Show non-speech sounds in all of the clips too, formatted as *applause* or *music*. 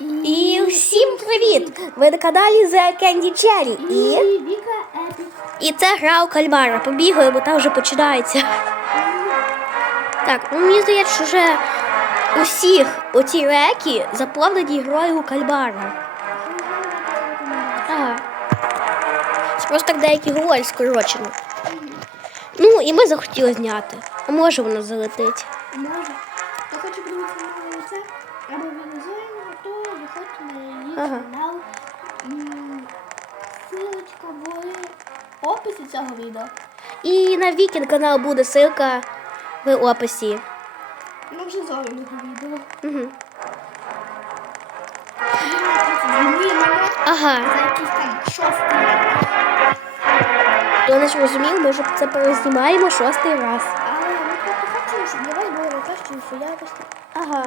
І всім привіт! Ви на каналі The Candy Cherry. І, І це гра у кальмара. Побігаємо, там вже починається. Так, ну мені здається, що вже усіх оці реки заповнені грою у кальмара. Ага. Це просто так деякі говорять скорочено. Ну, і ми захотіли зняти. А може воно залетить. Може. Ага. канал. Буде в описі цього відео. І на Вікін канал буде ссылка в описі. Ну вже зовнішнього відео. Угу. Ага. Хто не зрозумів, може це перезнімаємо шостий раз. Але ми просто хочемо, щоб для вас було найкраще, що я. Ага.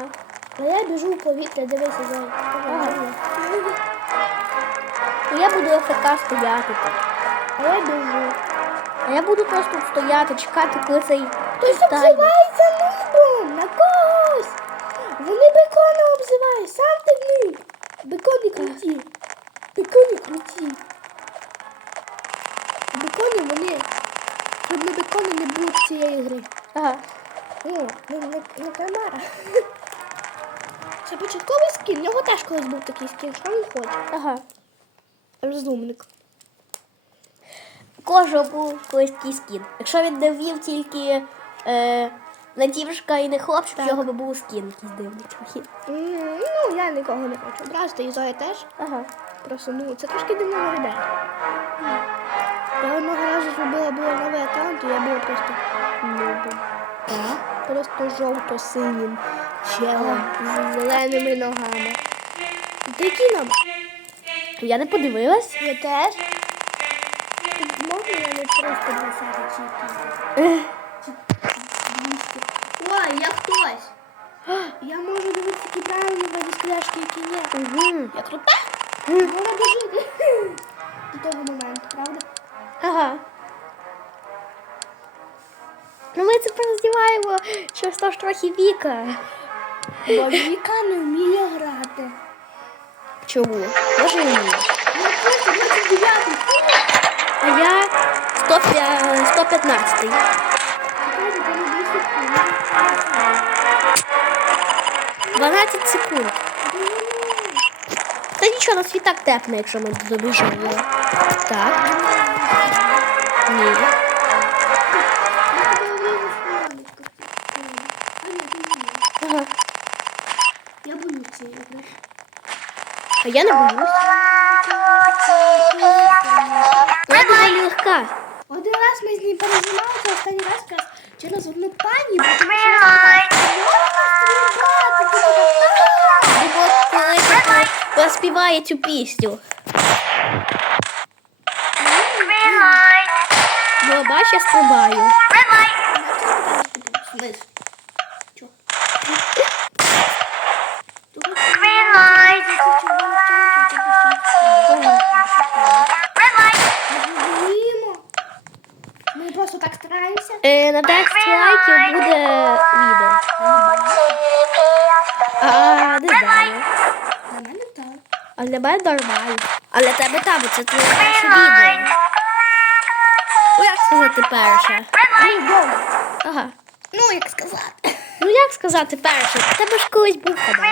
А я біжу в повітря, дивися за. Ага. Я буду АФК стояти тут. А я біжу. А я буду просто стояти, чекати, коли цей Хтось обзивається нубом на когось. Вони бекона обзивають, сам ти нуб. Бекони круті. Бекони круті. Бекони вони. Щоб не бекони не було б цієї гри. Ага. Ну, не, не, не кальмара. *laughs* Це початковий скін. В нього теж колись був такий скін, що він хоче. Ага. Розумник. Кожного був колись такий скін. Якщо він не ввів тільки е, на дівчинка і не хлопчик, в Так. нього би був скін якийсь дивний трохи. М, Ну, я нікого не хочу образити, і Зоя теж. Ага. Просто ну це трошки дивно виглядає. Я одного разу зробила було новий аккаунт, і я була просто нубом. Просто жовто-синім челом з зеленими ногами. Ти номер? Я не подивилась. Я теж. Можна я не 320 чи який? Чи 200? Ой, я хтось. Я можу дивитися, правильні види скляшки, які ні. Угу. Я крута? Вона дожити до того моменту, правда? Ага. Ну ми це перезнімаємо через то ж трохи Віка. Бо Віка не вміє грати. Чому? Може і ні. 29-й. А я 115. Чекайте, коли 200 хвилин. 12 секунд. Та нічого, нас і так тепне, якщо ми добіжимо. Так. Ні. Я тебе врізу складочку. А ні, ти ні. Ага. Я боюсь цієї гри. А я не боюсь. Вона доволі легка. Один раз ми з ним перезнімалися, останній раз якраз через одну пані, бо тому що І от коли поспіває цю пісню. Ну, бач, я стрибаю. 10 буде відео. А, не знаю. На мене так. А для мене нормально. А для тебе там, це твоє перше відео. Ну, як сказати перше? Ну, добре. Ага. Ну, як сказати. Ну як сказати перше? У тебе ж колись був канал.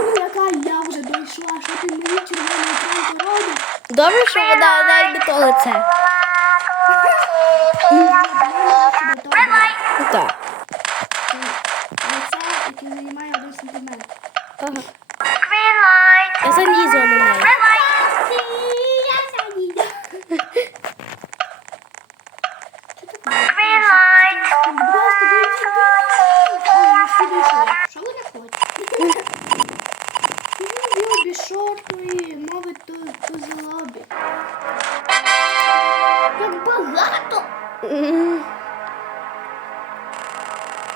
Ну, яка я вже дійшла, що ти мені червоний екран робиш? Добре, що вона навіть не то лице. Ура,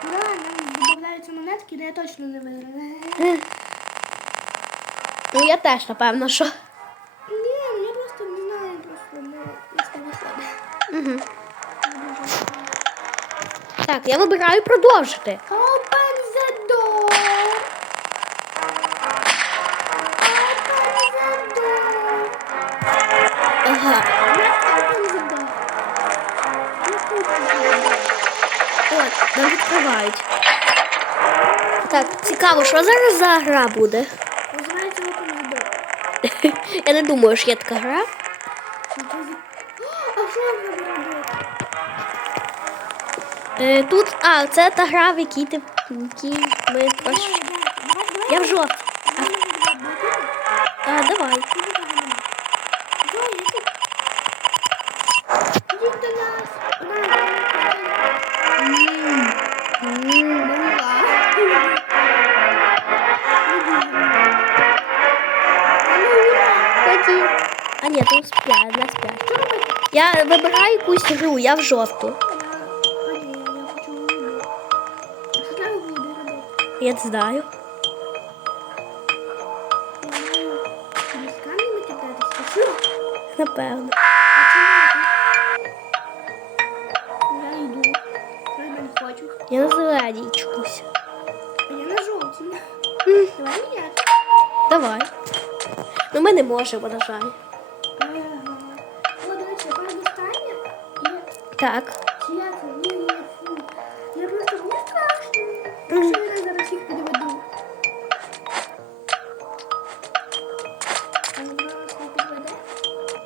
нам додаються монетки, де я точно не виграю. Ну я теж, напевно, що. Ні, я просто не знаю, просто не виходить. Угу. Так, я вибираю продовжити. Open нам відкривають. Так, цікаво, що зараз за гра буде? Називається open the door. Я не думаю, що є така гра. А що вона буду? Е, тут, а, це та гра, в якій ти. в якій ми. Я в жовт. Я вибираю якусь гру, я в жовту. Я не знаю. Напевно. Я на зеленій чомусь. Давай. Ну ми не можемо, на жаль. Так. Я просто мені страшно. Якщо я зараз їх підведу. А вона нас не підведе?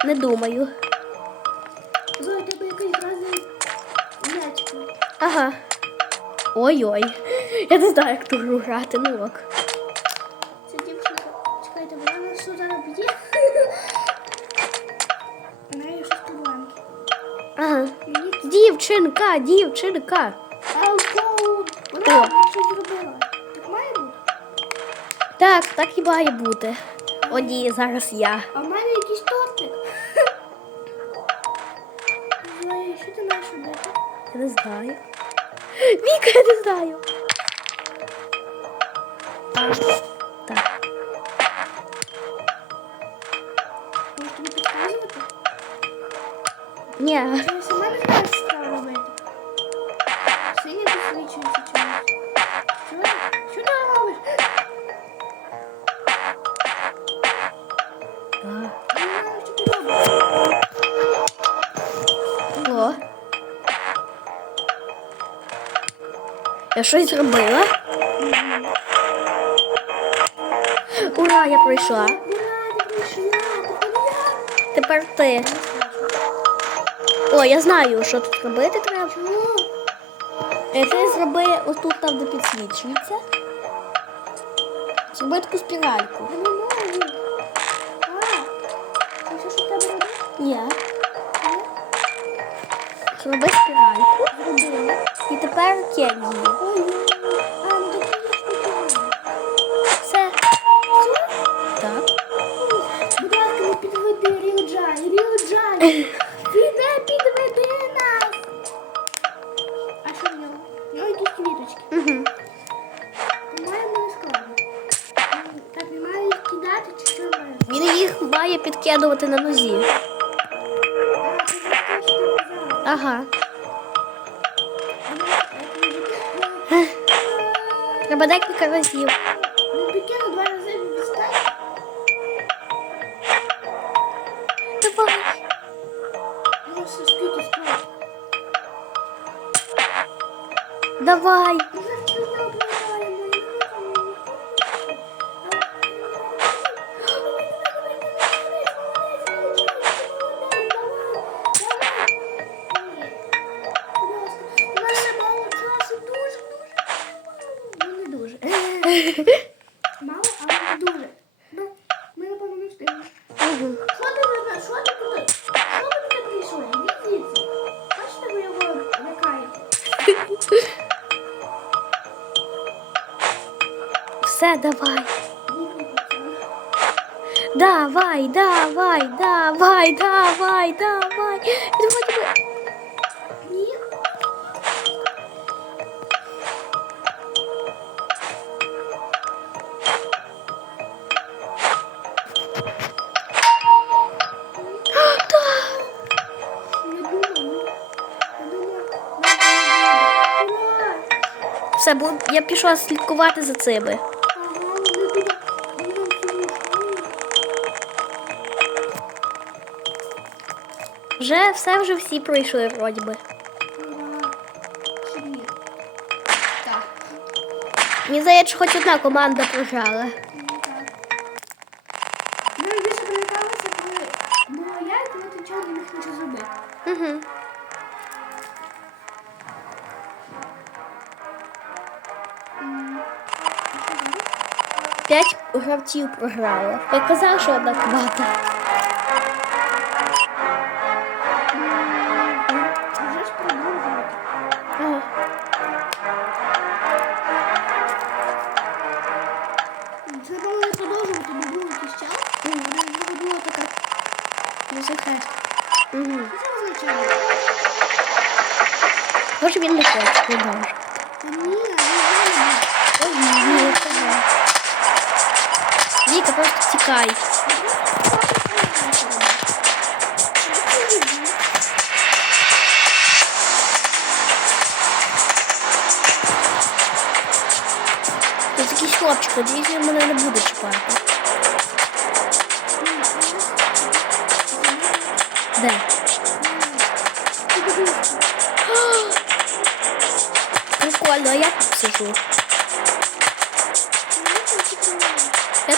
Не думаю. Зоя, у тебе якийсь разний м'ячик. Ага. Ой-ой. Я не знаю, як ту гру грати, ну ок. Це дівчинка. Чекайте, вона нас що зараз б'є? У неї щось проблемки. Ага. Дівчинка, дівчинка. Вона щось зробила. Так має бути? Так, так і має бути. О, ні, зараз я. А в мене якийсь тортик. Що ти маєш робити? Я не знаю. Віка, я не знаю. Так. Може тобі підказувати? Ні. Я щось зробила. Ура, я пройшла. Тепер ти. О, я знаю, що тут робити треба. Е, Ти зроби отут там, де підсвічується. Зроби таку спіральку. Я не можу. А, що у тебе робити? Ні. Зроби спіральку. Зробила. І тепер кинь її. Ну. Все. Так. Будь ласка, не підведи Ріоджані, Ріоджані. Піде, підведи нас. А що в нього? Нього якісь квіточки. Угу. По-моєму, складно. Так, не маю їх кидати чи що маю? Він їх має підкидувати на нозі. Декілька разів. Ну, підкину два рази відстань. Давай. Стоїть? Давай. Все, давай. Давай, давай, давай, давай, давай. Я думаю, все, я пішла слідкувати за цими. Вже все вже всі пройшли, вроді би. Мені здається, що хоч одна команда так. Ми більше привіталися, коли було я, і коли ти нічого не міг нічого зробити. Угу. П'ять гравців програло. Я казав, що одна команда. Ой, ні, Віка, просто тікай. Тут якийсь хлопчик, надіюсь, він мене не буде чіпати. Де? Прикольно, а я тут сижу. Я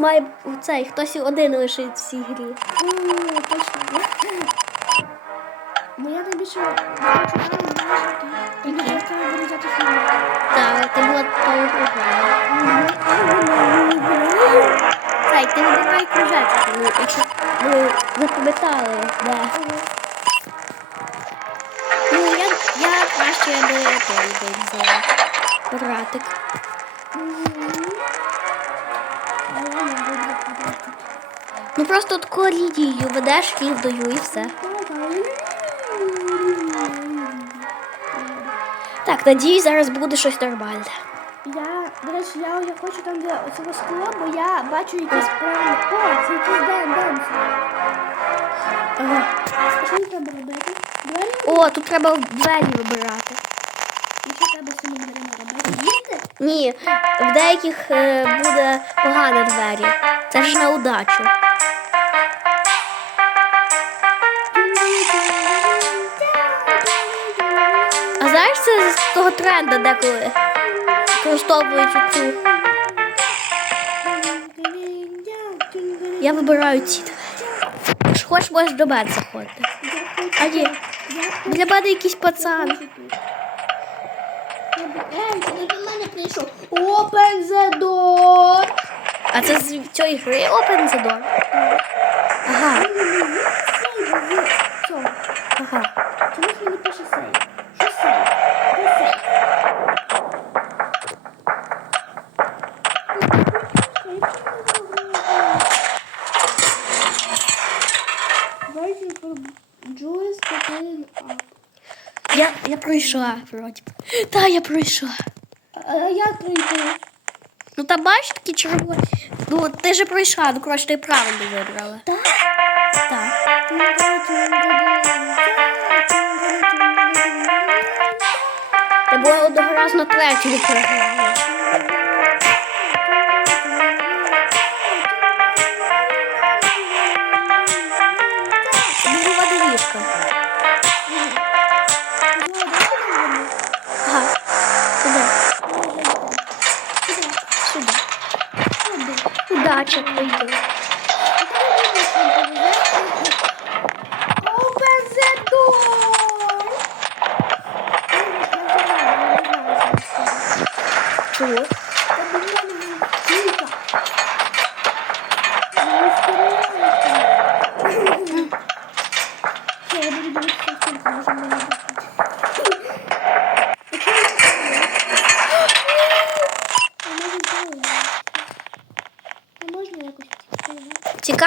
має цей хтось один лишить в цій грі. О, точно. Бо я найбільше хочу там бачити. І не треба вирізати фільм. Так, ти була тою програла. Цей, ти кружечки, ну, якщо ну, ви пам'ятали, де. Ну, я, я краще би той взяла. Квадратик. Просто от колідію ведеш, даю і все. Так, надіюсь, зараз буде щось нормальне. Я, до речі, я, я хочу там, де оцього скло, бо я бачу якісь правильні. О, це якийсь ден денс. Ага. Що мені треба робити? Двері? О, тут треба двері вибирати. І що треба з цими дверима робити? Їсти? Ні, в деяких е, буде погано двері. Це ж на удачу. Того тренду деколи використовують цю. Я вибираю ці двері. Хочеш, можеш до мене заходити. А ні, для мене якийсь пацан. Ти до. Open the door. А це з цієї гри Open the Door. Ага, ага. Чому ж мені пише сейв? Що? Сейв? Я, я пройшла, вроді. Та, я пройшла. А як прийти? Ну там бачиш такі червоні. Ну ти же пройшла, ну коротше, ти правильно вибрала. Так? Так. Я була одного разу на третьому програла.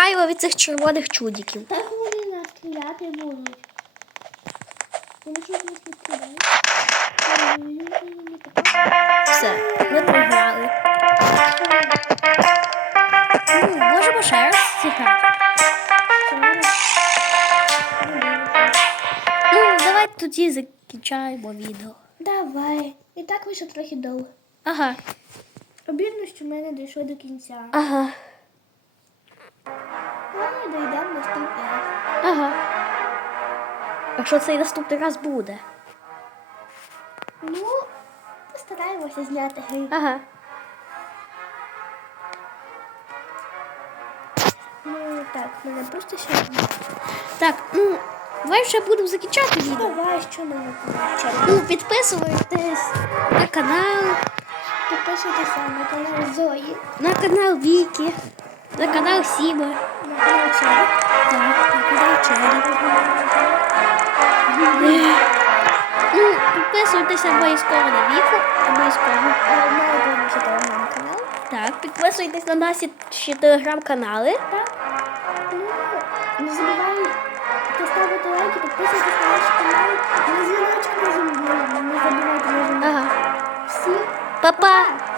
Тікаємо від цих червоних чудиків. Так вони нас стріляти будуть. Вони що нас не Все, ми програли. Ну, можемо ще раз зіграти. Ну, давай тоді закінчаємо відео. Давай. І так вийшло трохи довго. Ага. Обідно, що ми не дійшли до кінця. Ага. Ага. Якщо цей наступний раз буде. Ну, постараємося зняти гру. Ага. Ну так, мене просто сьогодні. Так, ну, давай вже будемо закінчати відео. Давай, що нам почати. Ну, підписуйтесь на канал, Підписуйтеся на канал Зої, на канал Віки, на канал Сіма. на канал Чарі. Так, на канал Чарі. Ну, підписуйтеся обов'язково на Віку. Обов'язково. Має бути телеграм-канал. Так, підписуйтесь на наші ще телеграм-канали. Так. Ну, не забувай поставити лайки, підписуйтесь на наш канал. На не забувайте, не забувайте. Ага. Всім Па-па!